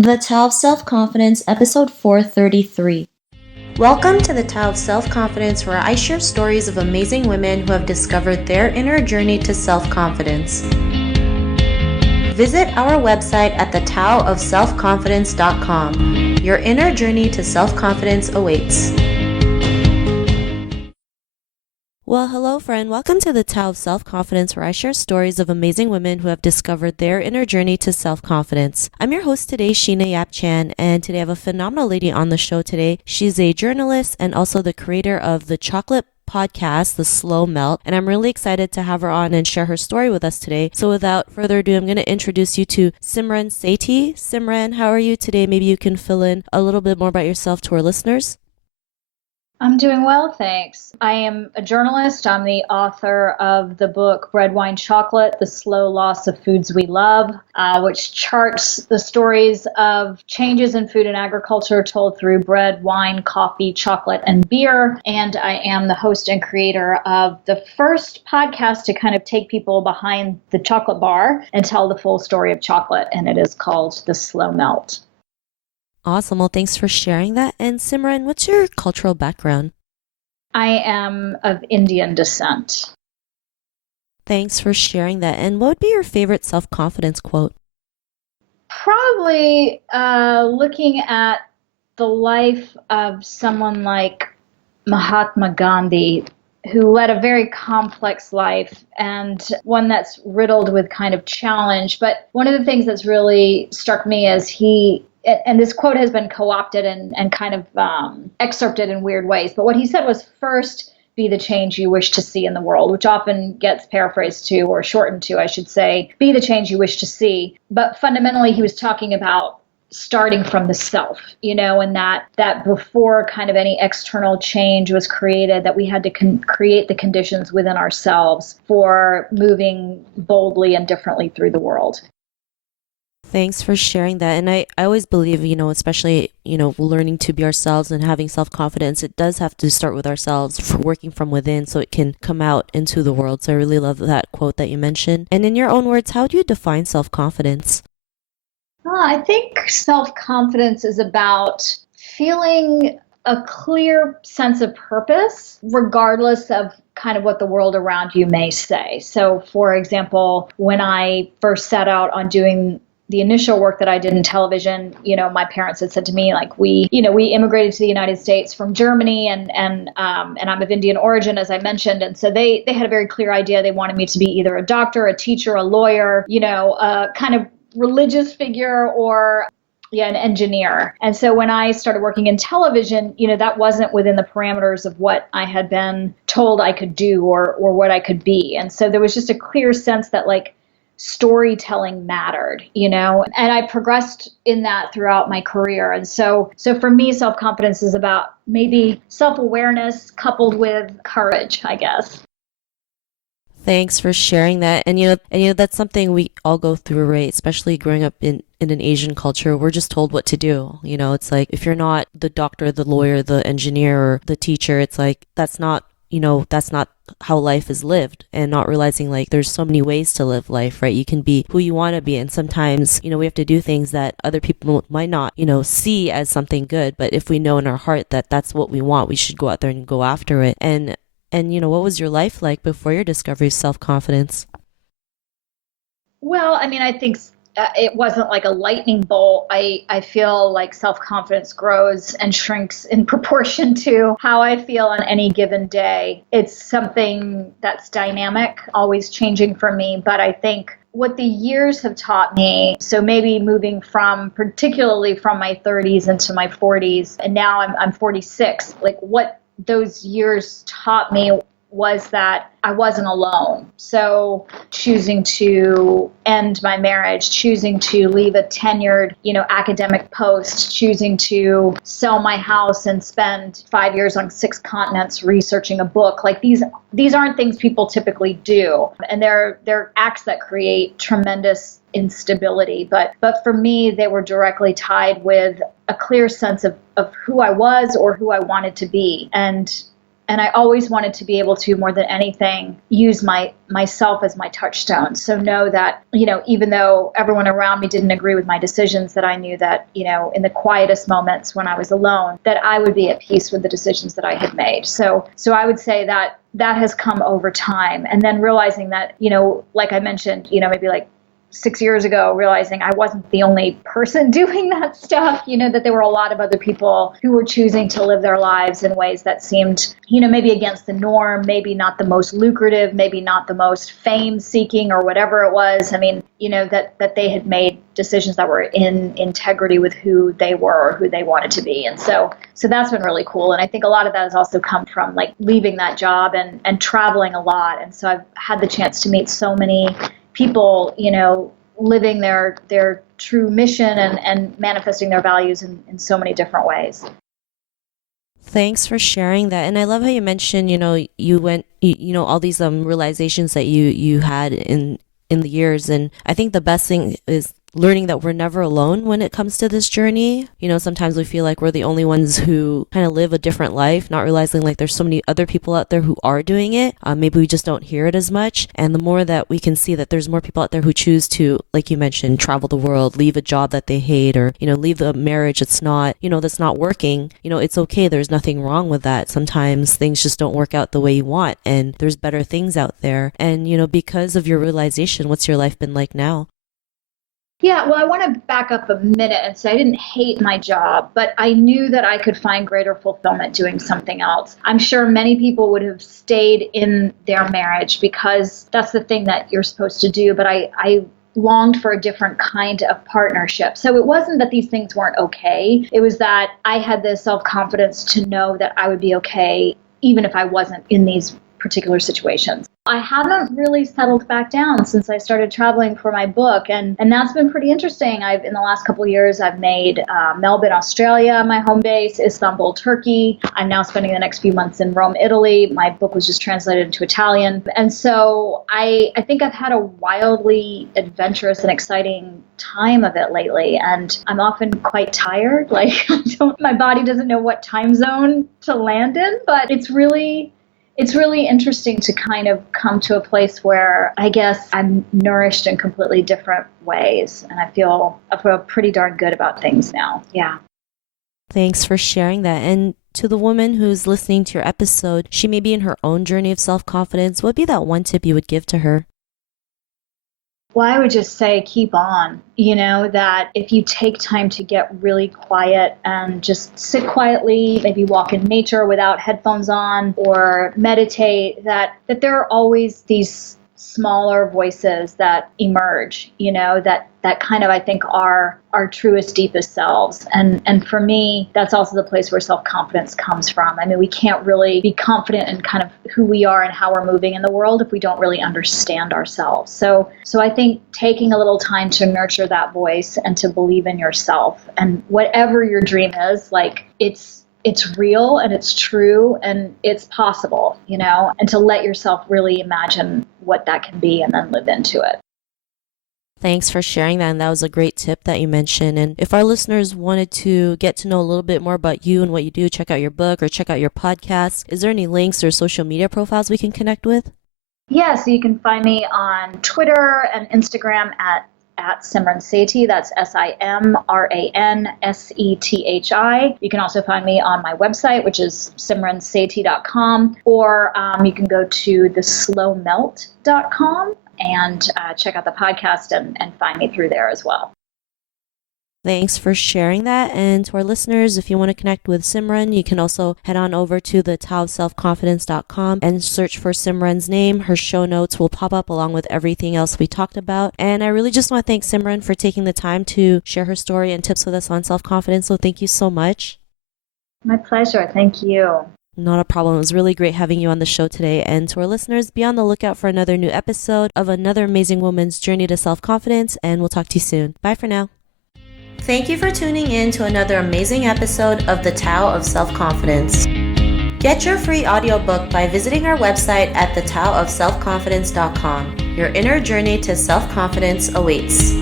The Tao of Self-Confidence, episode 433. Welcome to the Tao of Self-Confidence, where I share stories of amazing women who have discovered their inner journey to self-confidence. Visit our website at thetaoofselfconfidence.com. Your inner journey to self-confidence awaits. Well, hello, friend. Welcome to the Tao of Self-Confidence, where I share stories of amazing women who have discovered their inner journey to self-confidence. I'm your host today, Sheena Yap Chan, and today I have a phenomenal lady on the show today. She's a journalist and also the creator of the chocolate podcast, The Slow Melt, and I'm really excited to have her on and share her story with us today. So without further ado, I'm going to introduce you to Simran Sethi. Simran, how are you today? Maybe you can fill in a little bit more about yourself to our listeners. I'm doing well, thanks. I am a journalist. I'm the author of the book Bread, Wine, Chocolate, The Slow Loss of Foods We Love, which charts the stories of changes in food and agriculture told through bread, wine, coffee, chocolate, and beer. And I am the host and creator of the first podcast to kind of take people behind the chocolate bar and tell the full story of chocolate, and it is called The Slow Melt. Awesome. Well, thanks for sharing that. And Simran, what's your cultural background? I am of Indian descent. Thanks for sharing that. And what would be your favorite self-confidence quote? Probably looking at the life of someone like Mahatma Gandhi, who led a very complex life and one that's riddled with kind of challenge. But one of the things that's really struck me is and this quote has been co-opted and kind of excerpted in weird ways. But what he said was, first, be the change you wish to see in the world, which often gets paraphrased to, or shortened to, I should say, be the change you wish to see. But fundamentally, he was talking about starting from the self, and that before kind of any external change was created, that we had to create the conditions within ourselves for moving boldly and differently through the world. Thanks for sharing that. And I always believe, especially, learning to be ourselves and having self-confidence, it does have to start with ourselves, for working from within so it can come out into the world. So I really love that quote that you mentioned. And in your own words, how do you define self-confidence? I think self-confidence is about feeling a clear sense of purpose, regardless of kind of what the world around you may say. So, for example, when I first set out on doing the initial work that I did in television, my parents had said to me, like, we immigrated to the United States from Germany, and I'm of Indian origin, as I mentioned. And so they had a very clear idea. They wanted me to be either a doctor, a teacher, a lawyer, a kind of religious figure, or an engineer. And so when I started working in television, that wasn't within the parameters of what I had been told I could do or what I could be. And so there was just a clear sense that, like, storytelling mattered, and I progressed in that throughout my career. And so for me, self-confidence is about maybe self-awareness coupled with courage, I guess. Thanks for sharing that. And that's something we all go through, right? Especially growing up in an Asian culture, we're just told what to do. It's like, if you're not the doctor, the lawyer, the engineer, or the teacher, it's like, that's not how life is lived, and not realizing, like, there's so many ways to live life, right? You can be who you want to be. And sometimes, we have to do things that other people might not, see as something good. But if we know in our heart that that's what we want, we should go out there and go after it. And what was your life like before your discovery of self-confidence? Well, I think it wasn't like a lightning bolt. I feel like self-confidence grows and shrinks in proportion to how I feel on any given day. It's something that's dynamic, always changing for me. But I think what the years have taught me, so maybe moving particularly from my 30s into my 40s, and now I'm 46, like, what those years taught me was that I wasn't alone. So choosing to end my marriage, choosing to leave a tenured, academic post, choosing to sell my house and spend 5 years on 6 continents researching a book, like, these aren't things people typically do. And they're acts that create tremendous instability. But for me, they were directly tied with a clear sense of who I was or who I wanted to be. And And I always wanted to be able to, more than anything, use myself as my touchstone. So know that, even though everyone around me didn't agree with my decisions, that I knew that, in the quietest moments when I was alone, that I would be at peace with the decisions that I had made. So I would say that has come over time. And then realizing that, like I mentioned, maybe like 6 years ago, realizing I wasn't the only person doing that stuff, that there were a lot of other people who were choosing to live their lives in ways that seemed, maybe against the norm, maybe not the most lucrative, maybe not the most fame seeking or whatever it was. I mean, that they had made decisions that were in integrity with who they were or who they wanted to be. And so that's been really cool. And I think a lot of that has also come from like leaving that job and traveling a lot. And so I've had the chance to meet so many people, living their true mission and manifesting their values in so many different ways. Thanks for sharing that. And I love how you mentioned, you went, all these realizations that you had in the years. And I think the best thing is learning that we're never alone when it comes to this journey. Sometimes we feel like we're the only ones who kind of live a different life, not realizing like there's so many other people out there who are doing it. Maybe we just don't hear it as much. And the more that we can see that there's more people out there who choose to, like you mentioned, travel the world, leave a job that they hate, or, leave a marriage that's not, that's not working, it's okay. There's nothing wrong with that. Sometimes things just don't work out the way you want, and there's better things out there. And, because of your realization, what's your life been like now? Yeah, well, I want to back up a minute and say I didn't hate my job, but I knew that I could find greater fulfillment doing something else. I'm sure many people would have stayed in their marriage because that's the thing that you're supposed to do, but I longed for a different kind of partnership. So it wasn't that these things weren't okay. It was that I had the self-confidence to know that I would be okay even if I wasn't in these particular situations. I haven't really settled back down since I started traveling for my book, and that's been pretty interesting. In the last couple of years, I've made Melbourne, Australia, my home base, Istanbul, Turkey. I'm now spending the next few months in Rome, Italy. My book was just translated into Italian. And so I think I've had a wildly adventurous and exciting time of it lately, and I'm often quite tired. Like my body doesn't know what time zone to land in, but it's really interesting to kind of come to a place where I guess I'm nourished in completely different ways. And I feel pretty darn good about things now. Yeah. Thanks for sharing that. And to the woman who's listening to your episode, she may be in her own journey of self-confidence. What would be that one tip you would give to her? Well, I would just say keep on, that if you take time to get really quiet and just sit quietly, maybe walk in nature without headphones on or meditate, that there are always these smaller voices that emerge, that kind of, I think, are our truest, deepest selves. And for me, that's also the place where self-confidence comes from. I mean, we can't really be confident in kind of who we are and how we're moving in the world if we don't really understand ourselves. So I think taking a little time to nurture that voice and to believe in yourself, and whatever your dream is, like it's real and it's true and it's possible, and to let yourself really imagine what that can be and then live into it. Thanks for sharing that. And that was a great tip that you mentioned. And if our listeners wanted to get to know a little bit more about you and what you do, check out your book or check out your podcast, is there any links or social media profiles we can connect with? Yeah, so you can find me on Twitter and Instagram at Simran Sethi. That's SIMRANSETHI. You can also find me on my website, which is simransethi.com, or you can go to theslowmelt.com and check out the podcast and find me through there as well. Thanks for sharing that. And to our listeners, if you want to connect with Simran, you can also head on over to the taoofselfconfidence.com and search for Simran's name. Her show notes will pop up along with everything else we talked about. And I really just want to thank Simran for taking the time to share her story and tips with us on self-confidence. So thank you so much. My pleasure. Thank you. Not a problem. It was really great having you on the show today. And to our listeners, be on the lookout for another new episode of another amazing woman's journey to self-confidence. And we'll talk to you soon. Bye for now. Thank you for tuning in to another amazing episode of The Tao of Self-Confidence. Get your free audiobook by visiting our website at thetaoofselfconfidence.com. Your inner journey to self-confidence awaits.